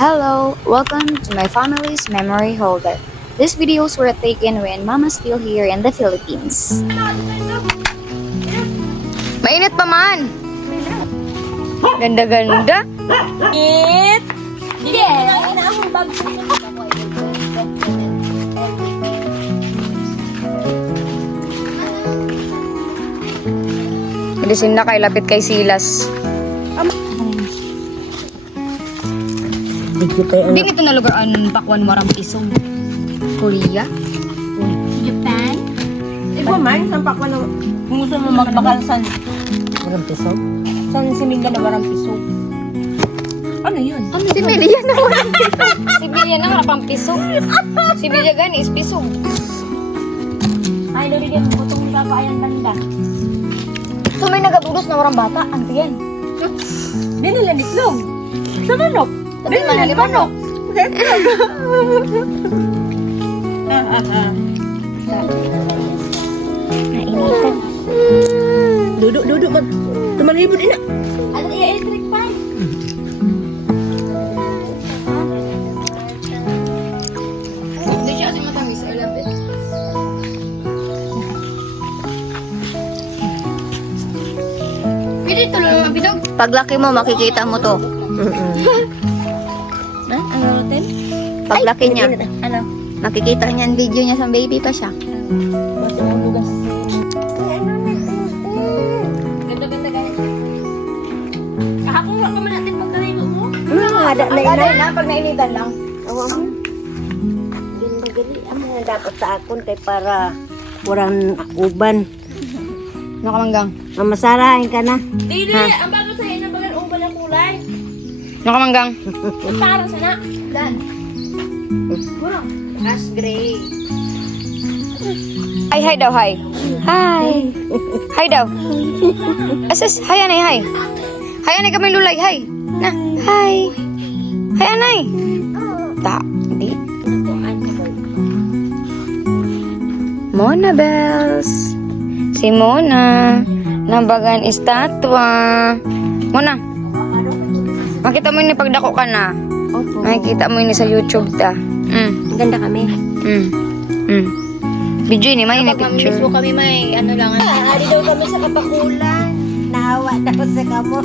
Hello, welcome to my family's memory holder. These videos were taken when Mama's still here in the Philippines. Mainit pa man! Ganda-ganda! It. Yeah. Bilisin na kay lapit kay Silas. Hindi ito na lugar ang pakwan mo isong Korea? Japan. Ikaw man, sampak mo na kung gusto mo magbakal sa Walang piso? San Siminga na warang piso. Ano yun? Ano Sibilya na wala pisog? Sibilya na wala pang pisog. Sibilya gani is pisog. Ay, narinig mo butong kakaayan banda. So may nagadulos na warang bata, antiyan. Di nila nitlog. Sa manok. Sabi man ni manok. Nainitan. Duduk mag tumalibod ina. Ano iya electric fan? Hindi siya kasi matamis, I love it. Pwede tuloy mga bidog. Paglaki mo, makikita mo to. Ano natin? Paglaki niya, Ano? makikita niya ang video niya sa baby pa siya. Basta ang lugar sa ganda-ganda ganyan. Kahapon nga pa man natin pagkaligo mo. Ada na Ang ina. na, pag nainitan lang. Gali ang mga dapat sa akon kay para kurang uban. Nakamanggang. Mamasarahin ka na. Dili, ang bago sa ina bagan uban ang kulay. Nakamanggang. Parang sana. Dan. Ash gray. Hi, hi daw, hi. Hi. Hi daw. Asas, hi anay, hi. Hi anay kami lulay, hi. Na, hi. Hi anay. Ta, di. Mona Bells. Si Mona. Nambagan estatwa. Mona. Makita mo yun pagdako ka na. Opo. Nakikita mo yun sa YouTube ta. Ganda kami. Video ini may picture. Mismo kami may ano lang. Ari daw kami sa kapakulan. Nahawa daw sa kamo.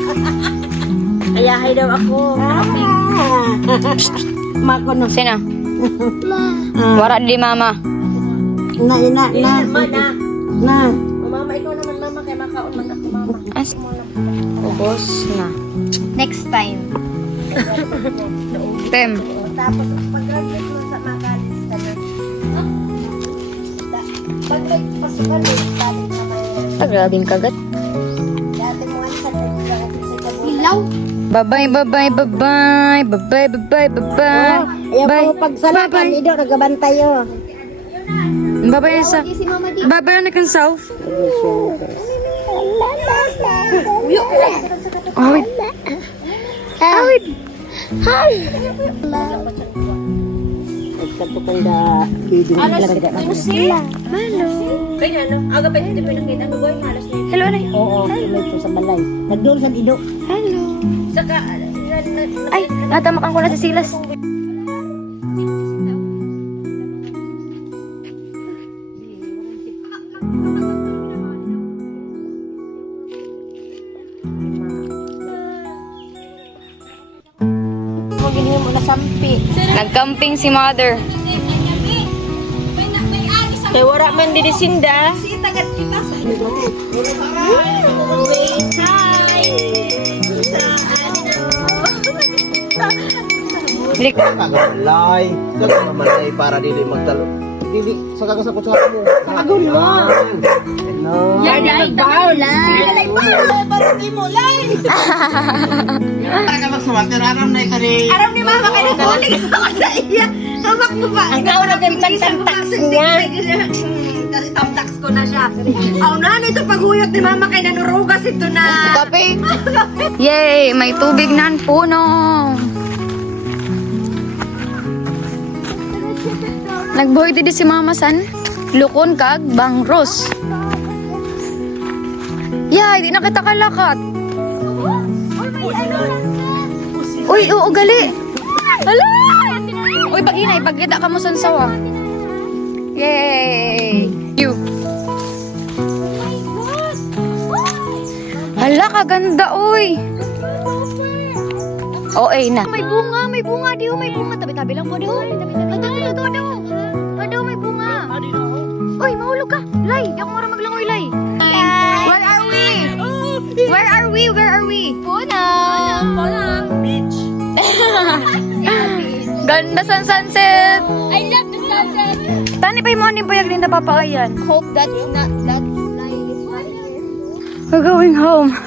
Ayahay daw ako. Makono. Sino? Wara di mama. Na. Na. Mama, ikaw naman mama kay makaon man ako mama. As ubos na. Next time. Tem. Tapos pag-graduate mo sa Magalis ka na. Pag-pasukan mo, balik na may Grabing kagat. dati mo nga sa nagkakapit sa Bye-bye, bye-bye, bye-bye. Bye-bye, bye-bye, bye-bye. Ayaw Bye. mo pagsalakan, Bye-bye. ido, nagabantayo. Bye-bye sa... Bye-bye na kang south. Awit. Awit. Nagkatukang da, bibing talaga na. Kaya ano? Aga pa hindi pinakita ko boy, malas na. Hello, Nay. Oo, may po sa balay. Nagdoon sa ido. Hello. Saka Ay, natamakan ko na si Silas. Magiging mo na sampi. Nagcamping si mother. kay wala man didisinda. Lik. Kagalay. Dagan naman ay para dili magtalo. Dili sa kagasapot sa mo. Agaw mo. No. Yan ay bawlan. Para di mo lay. Ka magsuwater aram na ikari. Aram ni mama kay nagkulik ako sa iya. Hawak mo ba? Ikaw na gantang tax niya. Kasi tax ko na siya. Aw na ito paghuyot ni mama kay nanurugas ito na. Kape. Yay, may tubig na ang puno. Nagbuhay din si Mama San. Lukon kag bangros. Yay, di na kita kalakat. Uy, oo, gali. Hala! Uy, pag-inay, pagkita ka mo sansawa. Yay! You. Hala, kaganda, uy. Oh, na. May bunga, Dio, may bunga. Tabi-tabi lang po, Dio. Ado, may bunga. Uy, mahulog ka. Lay, di ako marang maglangoy, Lay. Where are we? Puna. Beach. Ganda sa sunset. I love the sunset. Tani pa yung mga nibayag din na papaayan. Hope that line is right. We're going home.